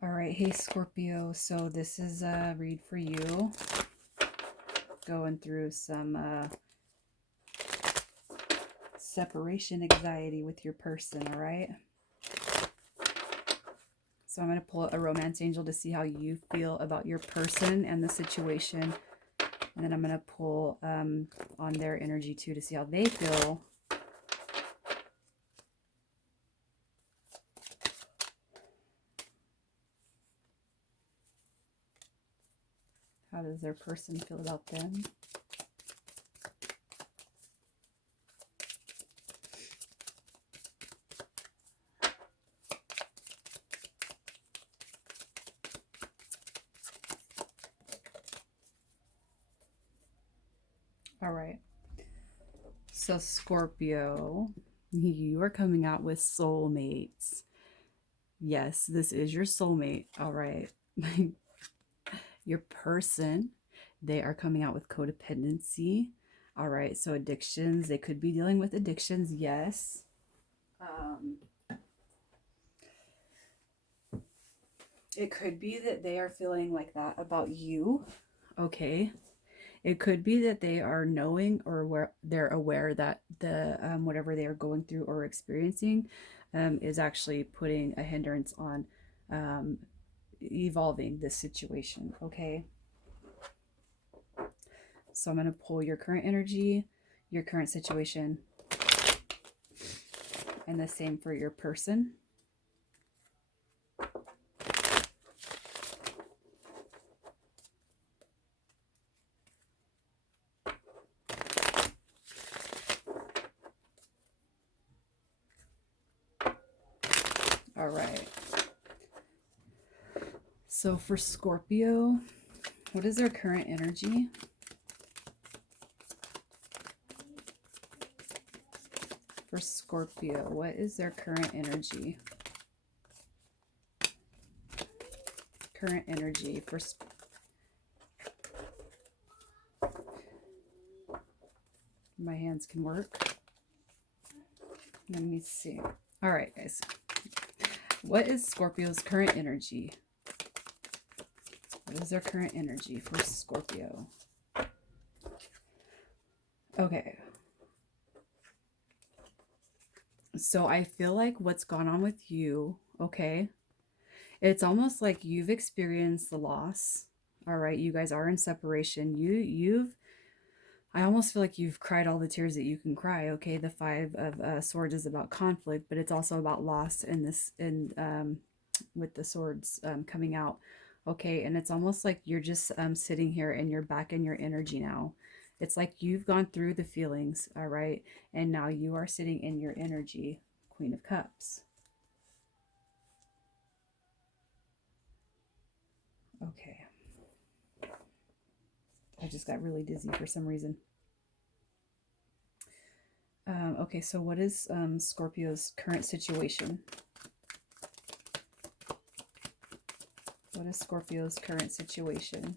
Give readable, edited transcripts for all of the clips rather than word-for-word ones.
All right, hey Scorpio, so this is a read for you. Going through some separation anxiety with your person, all right? So I'm going to pull a romance angel to see how you feel about your person and the situation. And then I'm going to pull on their energy too to see how they feel. How does their person feel about them? All right. So Scorpio, you are coming out with soulmates. Yes, this is your soulmate. All right. Your person, they are coming out with codependency. All right. So addictions, they could be dealing with addictions. Yes. It could be that they are feeling like that about you. Okay. It could be that they are knowing or they're aware that the whatever they are going through or experiencing is actually putting a hindrance on evolving this situation. Okay. So I'm going to pull your current energy, your current situation, and the same for your person. All right. So for Scorpio, what is their current energy? For Scorpio, what is their current energy? Current energy for my hands can work. Let me see. All right, guys. What is Scorpio's current energy? What is their current energy for Scorpio? Okay. So I feel like what's gone on with you, okay? It's almost like you've experienced the loss. All right, you guys are in separation. I almost feel like you've cried all the tears that you can cry. Okay, the Five of Swords is about conflict, but it's also about loss in this, with the swords coming out. Okay, and it's almost like you're just sitting here and you're back in your energy now. It's like you've gone through the feelings, all right, and now you are sitting in your energy, Queen of Cups. Okay. I just got really dizzy for some reason. Okay, so what is Scorpio's current situation? What is Scorpio's current situation?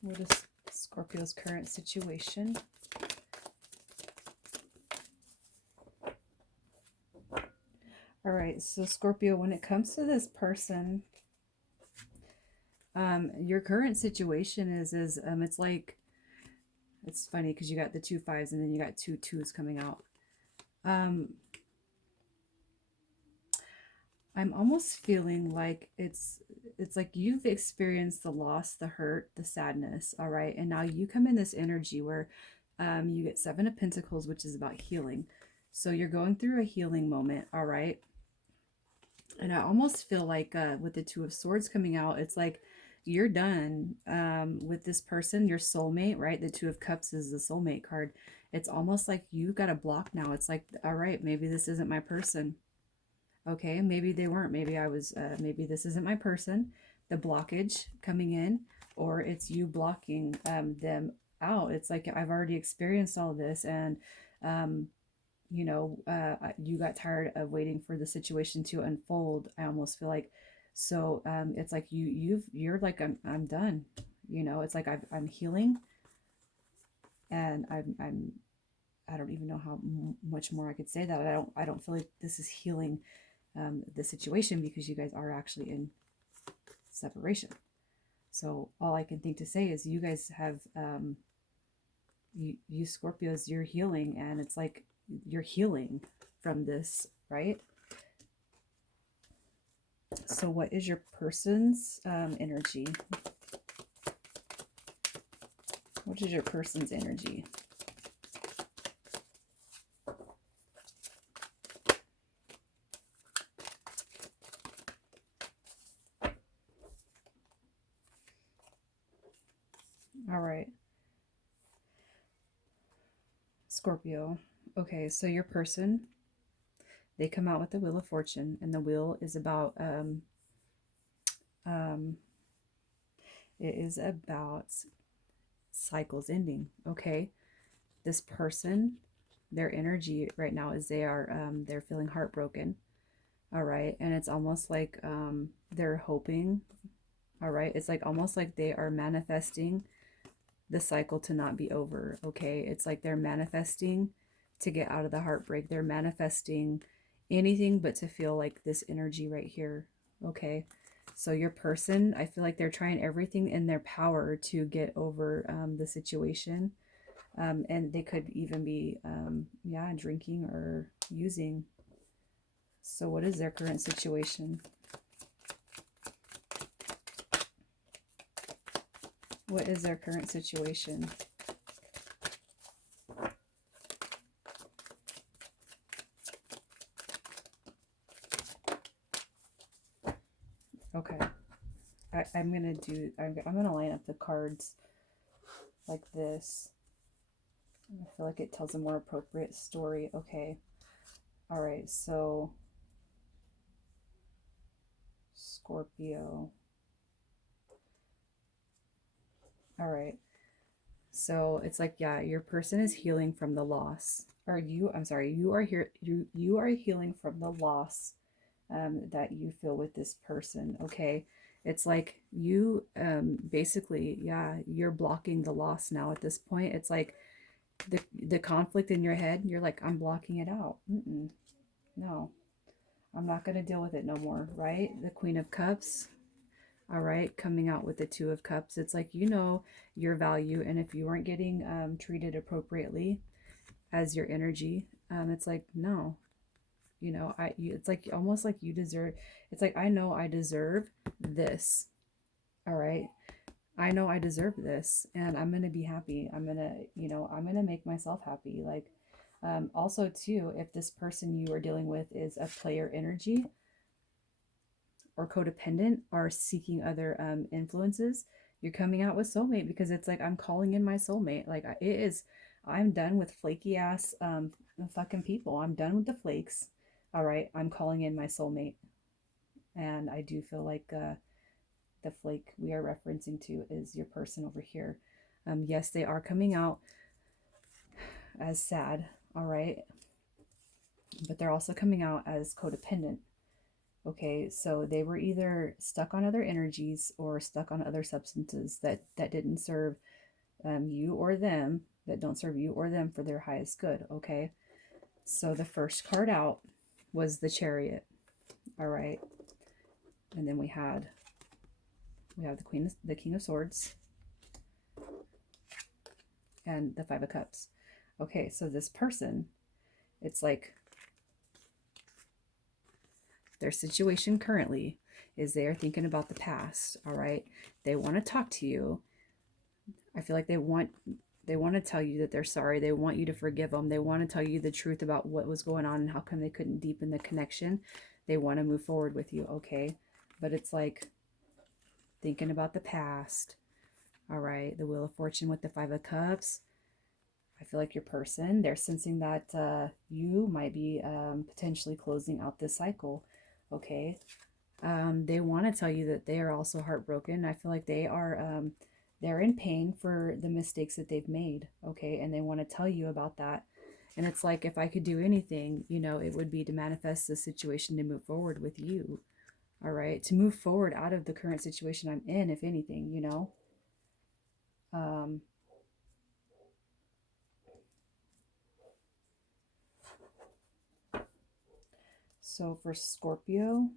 What is Scorpio's current situation? All right, so Scorpio, when it comes to this person, your current situation is it's like, it's funny because you got the 2 5s and then you got 2 2s coming out. I'm almost feeling like it's like you've experienced the loss, the hurt, the sadness, all right? And now you come in this energy where you get 7 of Pentacles, which is about healing. So you're going through a healing moment, all right? And I almost feel like with the 2 of Swords coming out, it's like you're done with this person, your soulmate, right? The 2 of Cups is the soulmate card. It's almost like you got a block now. It's like, all right, maybe this isn't my person. Okay, maybe they weren't. Maybe I was, maybe this isn't my person. The blockage coming in, or it's you blocking them out. It's like I've already experienced all this, and you know, you got tired of waiting for the situation to unfold. I almost feel like, so it's like you're like, I'm done. You know, it's like I'm healing, and I don't even know how much more I could say that. I don't feel like this is healing the situation, because you guys are actually in separation. So all I can think to say is you guys have you Scorpios, you're healing, and it's like you're healing from this, right? So what is your person's energy? What is your person's energy? All right. Scorpio. Okay, so your person, they come out with the Wheel of Fortune, and the wheel is about it is about cycles ending. Okay, this person, their energy right now is they're feeling heartbroken. All right, and it's almost like they're hoping. All right, it's like almost like they are manifesting the cycle to not be over. Okay, it's like they're manifesting to get out of the heartbreak. They're manifesting anything but to feel like this energy right here. Okay, so your person, I feel like they're trying everything in their power to get over the situation, and they could even be yeah, drinking or using. So what is their current situation? What is their current situation? Okay. I'm gonna line up the cards like this. I feel like it tells a more appropriate story. Okay. All right. So Scorpio. All right. So it's like, yeah, your person is healing from the loss. Or I'm sorry, you are here. You are healing from the loss that you feel with this person. Okay. It's like you basically, yeah, you're blocking the loss now at this point. It's like the conflict in your head, you're like, I'm blocking it out. No, I'm not going to deal with it no more, right? The Queen of Cups. All right, coming out with the Two of Cups. It's like, you know your value, and if you weren't getting treated appropriately as your energy, it's like, no, you know, it's like almost like you deserve. It's like, I know I deserve this. All right, I know I deserve this, and I'm gonna be happy. I'm gonna, you know, I'm gonna make myself happy. Like, also too, if this person you are dealing with is a player energy or codependent or seeking other influences, you're coming out with soulmate, because it's like, I'm calling in my soulmate. Like, it is, I'm done with flaky ass fucking people. I'm done with the flakes. All right, I'm calling in my soulmate. And I do feel like the flake we are referencing to is your person over here. Yes, they are coming out as sad, all right, but they're also coming out as codependent. Okay, so they were either stuck on other energies or stuck on other substances that didn't serve you or them, that don't serve you or them for their highest good. Okay, so the first card out was the Chariot. All right, and then we have the King of Swords, and the Five of Cups. Okay, so this person, it's like their situation currently is they are thinking about the past. All right, they want to talk to you. I feel like they want to tell you that they're sorry. They want you to forgive them. They want to tell you the truth about what was going on and how come they couldn't deepen the connection. They want to move forward with you. Okay, but it's like thinking about the past. All right, the Wheel of Fortune with the Five of Cups. I feel like your person, they're sensing that you might be potentially closing out this cycle. Okay, they want to tell you that they are also heartbroken. I feel like they're in pain for the mistakes that they've made. Okay, and they want to tell you about that. And it's like, if I could do anything, you know, it would be to manifest the situation to move forward with you. All right, to move forward out of the current situation I'm in, if anything, you know. Um, so for Scorpio,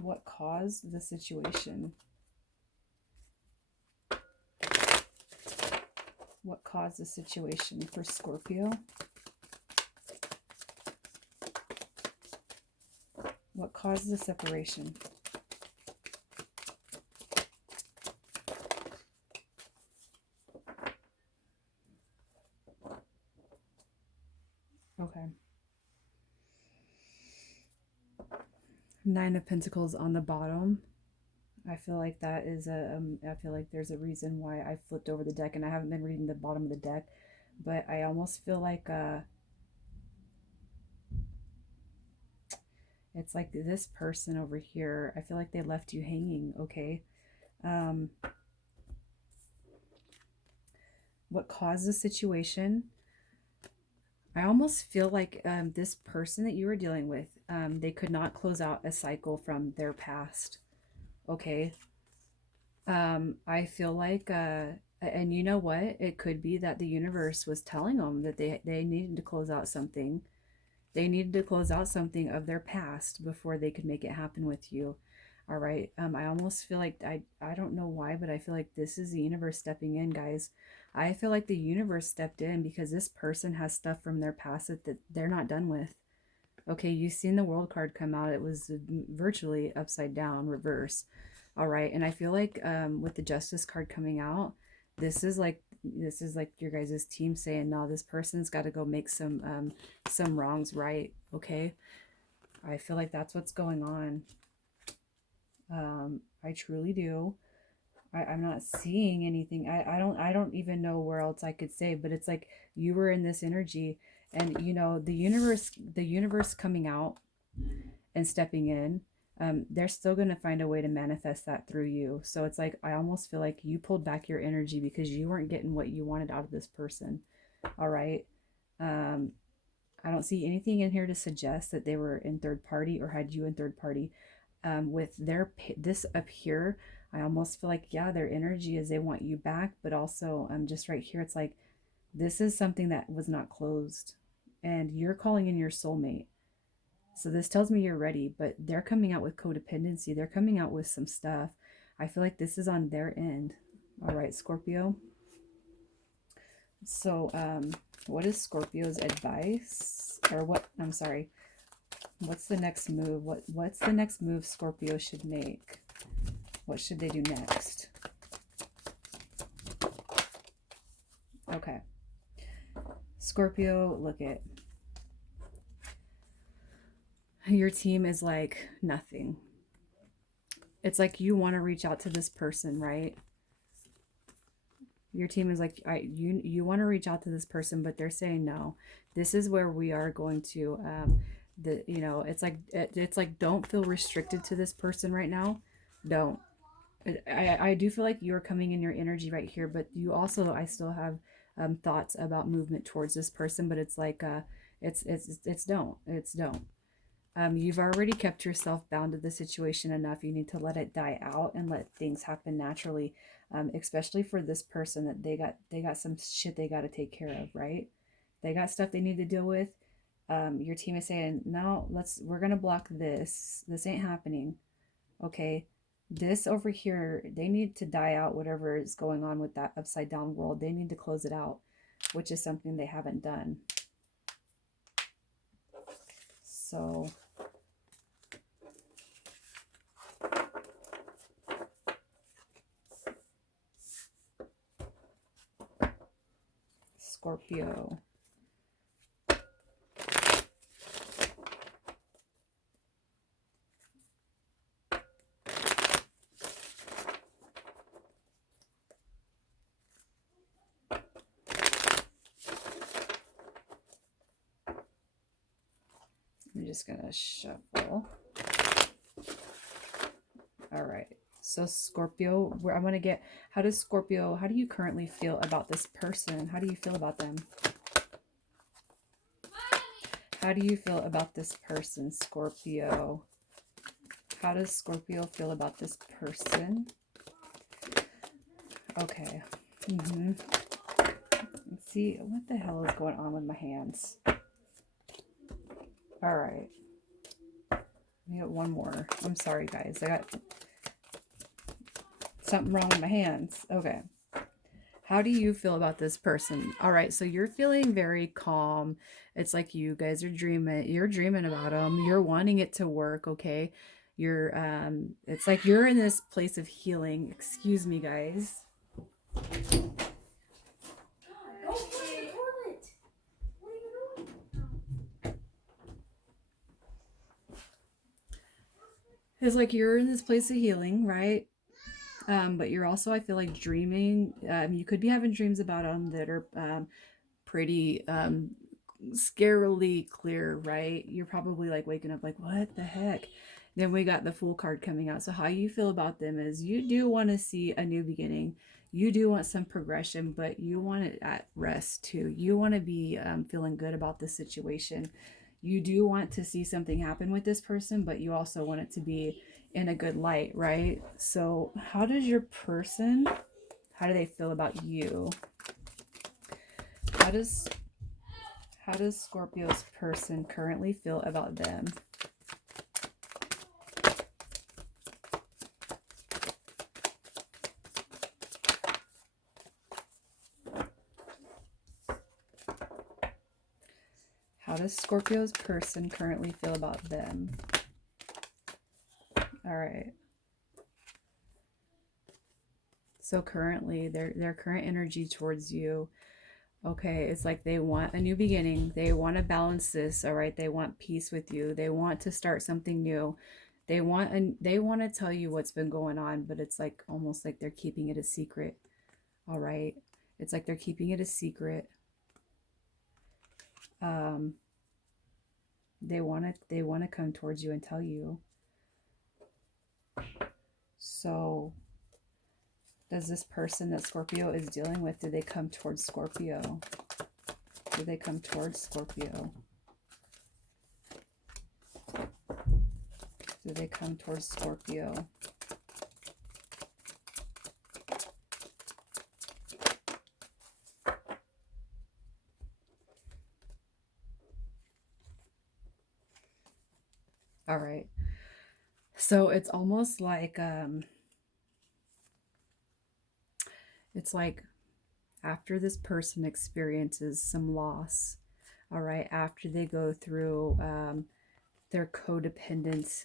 what caused the situation? What caused the situation for Scorpio? What caused the separation? Okay. Nine of Pentacles on the bottom. I feel like that is I feel like there's a reason why I flipped over the deck, and I haven't been reading the bottom of the deck, but I almost feel like it's like this person over here, I feel like they left you hanging, okay? What caused the situation? I almost feel like this person that you were dealing with, they could not close out a cycle from their past, okay? I feel like, and you know what? It could be that the universe was telling them that they needed to close out something. They needed to close out something of their past before they could make it happen with you. All right. I almost feel like I don't know why, but I feel like this is the universe stepping in, guys. I feel like the universe stepped in because this person has stuff from their past that they're not done with. Okay, you've seen the world card come out. It was virtually upside down, reverse. All right, and I feel like with the Justice card coming out, this is like your guys' team saying, no, this person's got to go make some wrongs right. Okay, I feel like that's what's going on. I truly do. I'm not seeing anything. I don't even know where else I could say, but it's like you were in this energy, and you know the universe coming out and stepping in. They're still going to find a way to manifest that through you. So it's like I almost feel like you pulled back your energy because you weren't getting what you wanted out of this person. All right. I don't see anything in here to suggest that they were in third party or had you in third party. With this up here, I almost feel like, yeah, their energy is they want you back, but also just right here, it's like this is something that was not closed, and you're calling in your soulmate. So this tells me you're ready, but they're coming out with codependency. They're coming out with some stuff. I feel like this is on their end. All right, Scorpio. So what is Scorpio's advice? Or what? I'm sorry. What's the next move? What's the next move Scorpio should make? What should they do next? Okay. Scorpio, look at your team is like nothing. It's like you want to reach out to this person, right? Your team is like, you want to reach out to this person, but they're saying no. This is where we are going to it's like don't feel restricted to this person right now. Don't. I do feel like you're coming in your energy right here, but you also, I still have thoughts about movement towards this person, but it's like it's don't. You've already kept yourself bound to the situation enough. You need to let it die out and let things happen naturally. Especially for this person that they got some shit they got to take care of, right? They got stuff they need to deal with. Your team is saying, no, we're gonna block this. This ain't happening. Okay. This over here, they need to die out whatever is going on with that upside down world. They need to close it out, which is something they haven't done. So Scorpio. I'm just gonna shuffle. All right. So Scorpio, where I'm gonna get, how do you currently feel about this person? How do you feel about them? How do you feel about this person, Scorpio? How does Scorpio feel about this person? Okay. Let's see, what the hell is going on with my hands? All right. We got one more. I'm sorry, guys. I got something wrong with my hands. Okay. How do you feel about this person? All right, so you're feeling very calm. It's like you guys are dreaming. You're dreaming about them. You're wanting it to work, okay? You're it's like you're in this place of healing. Excuse me, guys. It's like you're in this place of healing, right? But you're also, I feel like, dreaming. You could be having dreams about them that are pretty scarily clear, right? You're probably like waking up like, what the heck? Then we got the Fool card coming out. So how you feel about them is you do want to see a new beginning. You do want some progression, but you want it at rest too. You want to be feeling good about the situation. You do want to see something happen with this person, but you also want it to be in a good light, right? So how does your person, how do they feel about you? How does Scorpio's person currently feel about them? How does Scorpio's person currently feel about them? All right. So currently, their current energy towards you, okay, it's like they want a new beginning. They want to balance this, all right? They want peace with you. They want to start something new. They want to tell you what's been going on, but it's like almost like they're keeping it a secret. All right? It's like they're keeping it a secret. They want to come towards you and tell you. So does this person that Scorpio is dealing with, do they come towards Scorpio? Do they come towards Scorpio? Do they come towards Scorpio? All right. So it's almost like it's like after this person experiences some loss, all right, after they go through their codependent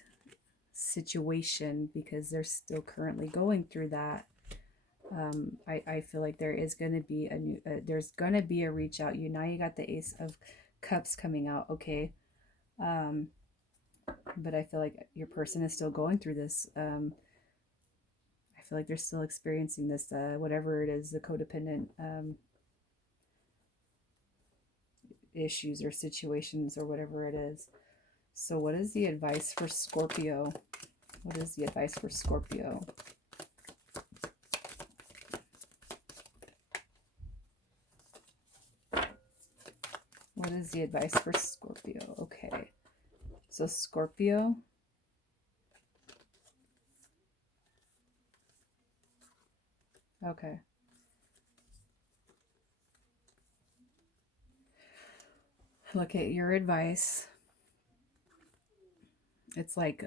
situation, because they're still currently going through that, I feel like there is going to be a new there's going to be a reach out. Now you got the Ace of Cups coming out, okay? But I feel like your person is still going through this. I feel like they're still experiencing this, whatever it is, the codependent issues or situations or whatever it is. So what is the advice for Scorpio? What is the advice for Scorpio? What is the advice for Scorpio? Okay. So Scorpio. Okay. Look at your advice. It's like,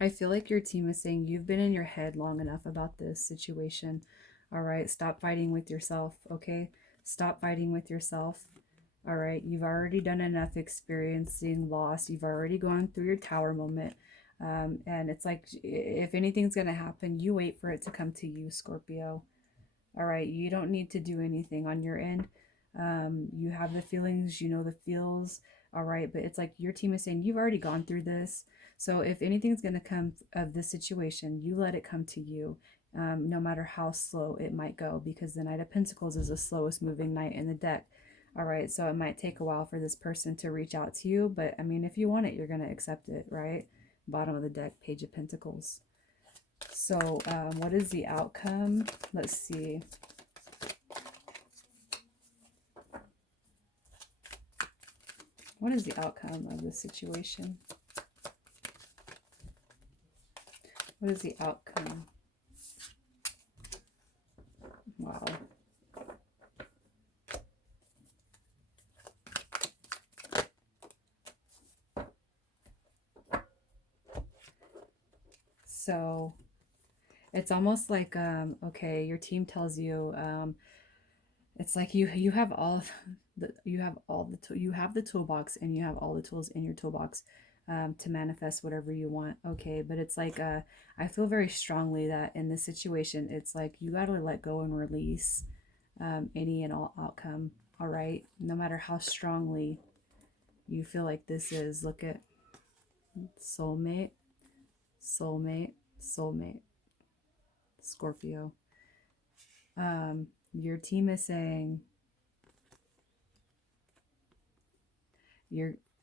I feel like your team is saying you've been in your head long enough about this situation. All right. Stop fighting with yourself. Okay. Stop fighting with yourself. All right. You've already done enough experiencing loss. You've already gone through your tower moment. And it's like, if anything's going to happen, you wait for it to come to you, Scorpio. All right. You don't need to do anything on your end. You have the feelings, you know the feels. All right. But it's like your team is saying you've already gone through this. So if anything's going to come of this situation, you let it come to you, no matter how slow it might go, because the Knight of Pentacles is the slowest moving knight in the deck. All right. So it might take a while for this person to reach out to you. But I mean, if you want it, you're going to accept it, right? Bottom of the deck, Page of Pentacles. So what is the outcome? Let's see. What is the outcome of the situation? What is the outcome? Wow. So it's almost like, okay, your team tells you, it's like you have all you have the toolbox, and you have all the tools in your toolbox to manifest whatever you want. Okay, but it's like, I feel very strongly that in this situation, it's like you got to let go and release any and all outcome. All right, no matter how strongly you feel like this is. Look at soulmate, soulmate, soulmate, Scorpio. Your team is saying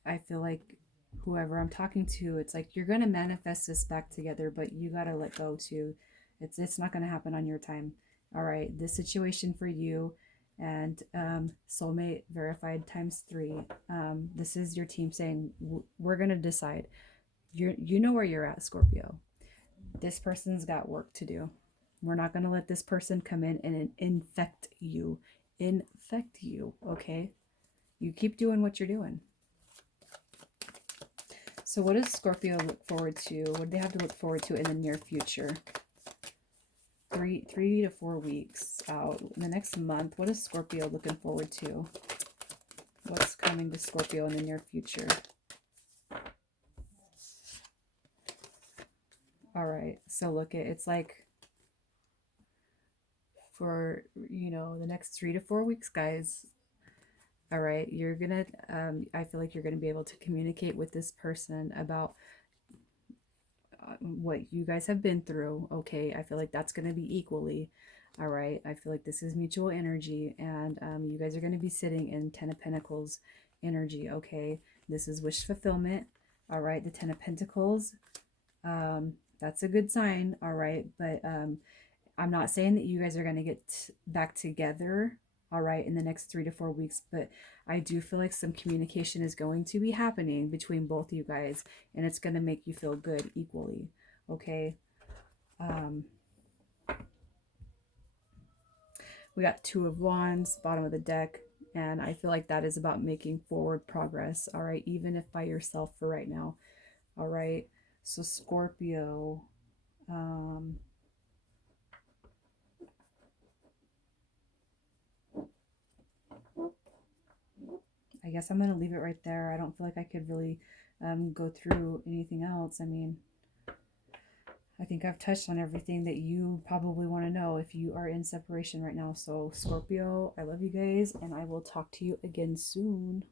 I feel like whoever I'm talking to, it's like you're going to manifest this back together, but you got to let go too. It's not going to happen on your time. All right, this situation for you, and soulmate verified ×3. This is your team saying we're going to decide. You know where you're at, Scorpio. This person's got work to do. We're not going to let this person come in and infect you. Okay? You keep doing what you're doing. So what does Scorpio look forward to? What do they have to look forward to in the near future? 3 to 4 weeks out. In the next month, what is Scorpio looking forward to? What's coming to Scorpio in the near future? All right. So look, it's like for, the next 3 to 4 weeks, guys. All right. You're going to, I feel like you're going to be able to communicate with this person about what you guys have been through. Okay, I feel like that's going to be equally. All right, I feel like this is mutual energy, and you guys are going to be sitting in 10 of Pentacles energy. Okay, this is wish fulfillment. All right, the 10 of Pentacles, that's a good sign. All right, but I'm not saying that you guys are going to get back together, all right, in the next 3 to 4 weeks, but I do feel like some communication is going to be happening between both you guys, and it's going to make you feel good equally. Okay. We got 2 of Wands, bottom of the deck, and I feel like that is about making forward progress. All right, even if by yourself for right now. All right, so Scorpio, I guess I'm going to leave it right there. I don't feel like I could really go through anything else. I mean, I think I've touched on everything that you probably want to know if you are in separation right now. So Scorpio, I love you guys, and I will talk to you again soon.